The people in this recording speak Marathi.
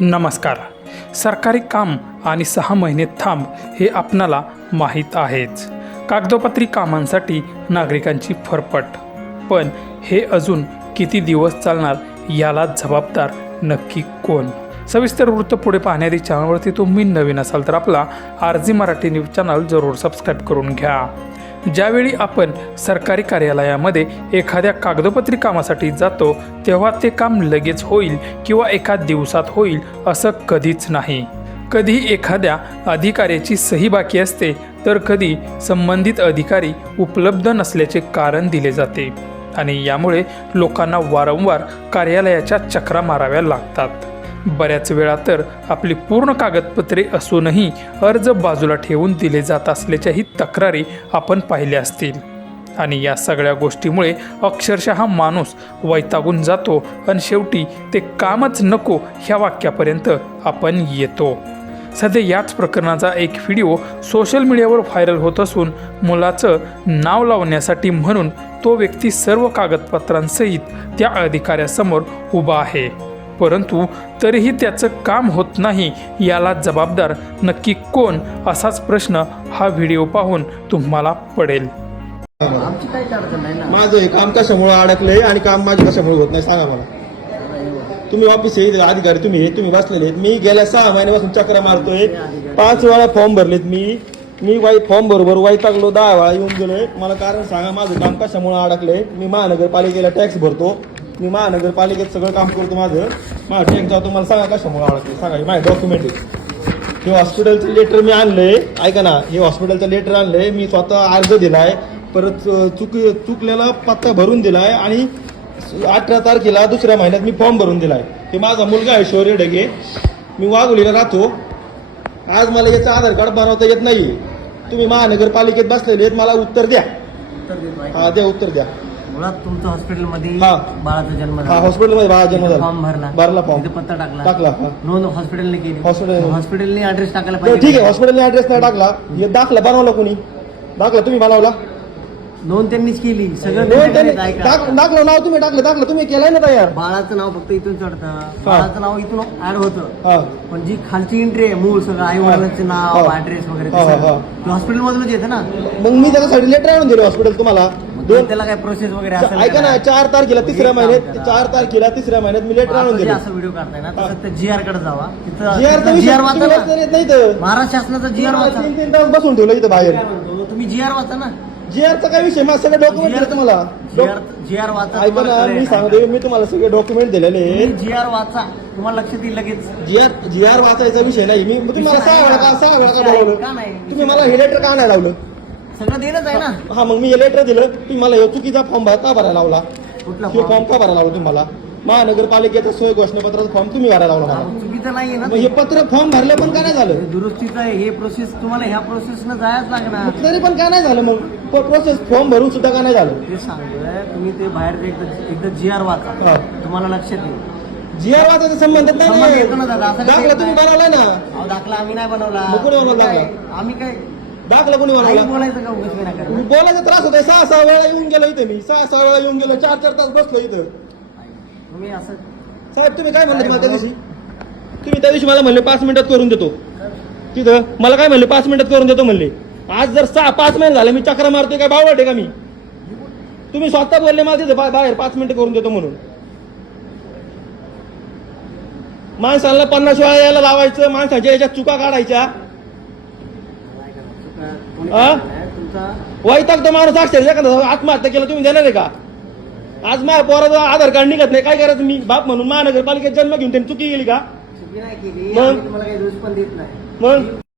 नमस्कार. सरकारी काम आणि 6 महिने थांब हे आपणाला माहीत आहेच. कागदोपत्री कामांसाठी नागरिकांची फरफट. पण हे अजून किती दिवस चालणार याला जबाबदार नक्की कोण? सविस्तर वृत्त पुढे पाहण्याआधी चॅनलवरती तुम्ही नवीन असाल तर आपला RG मराठी न्यूज चॅनल जरूर सबस्क्राईब करून घ्या. ज्यावेळी आपण सरकारी कार्यालयामध्ये एखाद्या कागदोपत्री कामासाठी जातो तेव्हा ते काम लगेच होईल किंवा एका दिवसात होईल असं कधीच नाही. कधी एखाद्या अधिकाऱ्याची सही बाकी असते तर कधी संबंधित अधिकारी उपलब्ध नसल्याचे कारण दिले जाते आणि यामुळे लोकांना वारंवार कार्यालयाच्या चक्रा माराव्या लागतात. बऱ्याच वेळा तर आपली पूर्ण कागदपत्रे असूनही अर्ज बाजूला ठेवून दिले जात असल्याच्याही तक्रारी आपण पाहिल्या असतील. आणि या सगळ्या गोष्टीमुळे अक्षरशः माणूस वैतागून जातो आणि शेवटी ते कामच नको ह्या वाक्यापर्यंत आपण येतो. सध्या याच प्रकरणाचा एक व्हिडिओ सोशल मीडियावर व्हायरल होत असून मुलाचं नाव लावण्यासाठी म्हणून तो व्यक्ती सर्व कागदपत्रांसहित त्या अधिकाऱ्यासमोर उभा आहे, परंतु तरीही त्याचं काम होत नाही. याला जबाबदार नक्की कोण असाच प्रश्न हा व्हिडिओ पाहून तुम्हाला पडेल. आमची काही अडचण नाही ना. माझं हे काम कशामुळे अडकलंय आणि काम माझं कशामुळे होत नाही सांगा मला. तुम्ही ऑफिस अधिकारी तुम्ही बसलेले आहेत. मी गेल्या 6 महिन्यापासून चक्र मारतोय. 5 वेळा फॉर्म भरलेत. मी फॉर्म बरोबर वैतागलो. 10 वेळा येऊन गेलोय. मला कारण सांगा माझं काम कशामुळे अडकलंय. मी महानगरपालिकेला टॅक्स भरतो. मी महानगरपालिकेत सगळं काम करतो. माझं टॅक्स जातो. मला सांगा कशामुळे अडकलं सांगा. माझे डॉक्युमेंट आहे. हे हॉस्पिटलचं लेटर मी आणलंय. ऐका ना, हे हॉस्पिटलचं लेटर आणलंय. मी स्वतः अर्ज दिलाय. परत चुकलेला पत्ता भरून दिलाय आणि 18 तारखेला 2ऱ्या महिन्यात मी फॉर्म भरून दिलाय. हे माझा मुलगा आहे शौर्य ढगे. मी वाघोलीला राहतो. आज मला याचं आधार कार्ड बनवता येत नाही. तुम्ही महानगरपालिकेत बसलेले आहेत. मला उत्तर द्या. हा द्या, उत्तर द्या. मुळात तुमचं हॉस्पिटलमध्ये हा. बाळाचा जन्म झाला. हा, हॉस्पिटलमध्ये बाळा जन्म झाला. फॉर्म भरला फॉर्म तिथे पत्ता टाकला. हा. नोंद हॉस्पिटलने केली. हॉस्पिटलने ॲड्रेस टाकायला ठीक पाहिजे. आहे. हॉस्पिटलने ऍड्रेस नाही टाकला. हे दाखला बनवला कोणी? दाखला तुम्ही बनवला. नोंद त्यांनीच केली. सगळं नोंद तुमच्याकडे त्यांनी आहे का? दाखलं नाव तुम्ही टाकलं तुम्ही केलंय ना तयार. बाळाचं नाव फक्त इथून चढतं. बाळाचं नाव इथून ऍड होतं. हा. पण जी खालची एंट्री आहे मूळ सगळं आई वडिलांचे नाव ऍड्रेस वगैरे हॉस्पिटल मधूनच येते ना. मग मी त्याच्यासाठी लेटर आणून दिले हॉस्पिटल तुम्हाला. त्याला काय प्रोसेस वगैरे असेल ऐका ना, 4 तारखेला 3ऱ्या महिन्यात 4 तारखेला 3ऱ्या महिन्यात मी लेटर आणून दिले. असं व्हिडिओ काढताय ना तसं ते GR कडे जावा. जीआर तिथं GR वाचा ना. नाही तर महाराष्ट्र शासनाचा GR वाचा. 3 तास बसून ठेवलं इथं बाहेर. तुम्ही GR वाचा ना. जीआरचा काय विषय? माझं सगळे डॉक्युमेंट दिले तुम्हाला. GR वाचा. ऐका ना, मी सांगतो मी तुम्हाला सगळे डॉक्युमेंट दिलेले आहेत. GR वाचा, तुम्हाला लक्षात येईल लगेच. जीआर वाचायचा विषय नाही. मी तुम्हाला 6 वेळा का बोलवलं? का नाही? तुम्ही मला हे लेटर का नाही लावलं? सगळं देणंच आहे ना. हा, मग मी हे लेटर दिलं. तुम्ही मला हे चुकीचा फॉर्म का भरायला लावला? कुठला हे फॉर्म का भरायला लावला तुम्ही मला? महानगरपालिकेचा सोय घोषणापत्राचा फॉर्म तुम्ही भरायला लावला मला. चुकीचं नाहीये ना. मग हे पत्र फॉर्म भरले पण का नाही झालं? दुरुस्तीचं आहे हे प्रोसेस. तुम्हाला ह्या प्रोसेसनं जायच लागणार. तरी पण का नाही झालं? मग प्रोसेस फॉर्म भरून सुद्धा का नाही झालं? ते सांगतोय तुम्ही ते बाहेर एकदा GR वाचा. हा. तुम्हाला लक्षात येईल. जीआर वाचायचा संबंध संबंध नाही. येतो ना दादा. असं काही दाखला तुम्ही बनवलाय ना. अहो, दाखला आम्ही नाही बनवला. मग कोणी बनवला काय? दाखला? आम्ही काय दाखला कोणी काही बनवला? बोलायचं का उगाच विनाकारण? बोलायचा त्रास होतोय. 6 वेळा येऊन गेलो इथे. मी 6 वेळा येऊन गेलो. 4 तास बसलो इथं. तुम्ही असं साहेब तुम्ही काय म्हणले मला त्या दिवशी? तुम्ही त्या दिवशी मला म्हणले 5 मिनिटात करून देतो. तिथं मला काय म्हणले 5 मिनिटात करून देतो म्हणले. आज जर 5 महिने झाले मी चक्रा मारतोय काय बावळट आहे का मी? तुम्ही स्वतः बोलले मला तिथं बाहेर 5 मिनिटं करून देतो म्हणून. माणसाला 50 वेळा यायला लावायचं. माणसाच्या याच्यात चुका काढायच्या. तुमचा वैताग तो माणूस अक्षर एखादा आत्महत्या केलं तुम्ही देणार आहे का? आज माझ्या पोराचं आधार कार्ड निघत नाही. काय करायचं? मी बाप म्हणून महानगरपालिकेत जन्म घेऊन त्यांनी चुकी केली का? चुकी नाही केली. मग? आम्ही तुम्हाला काही दोष पण देत नाही. मग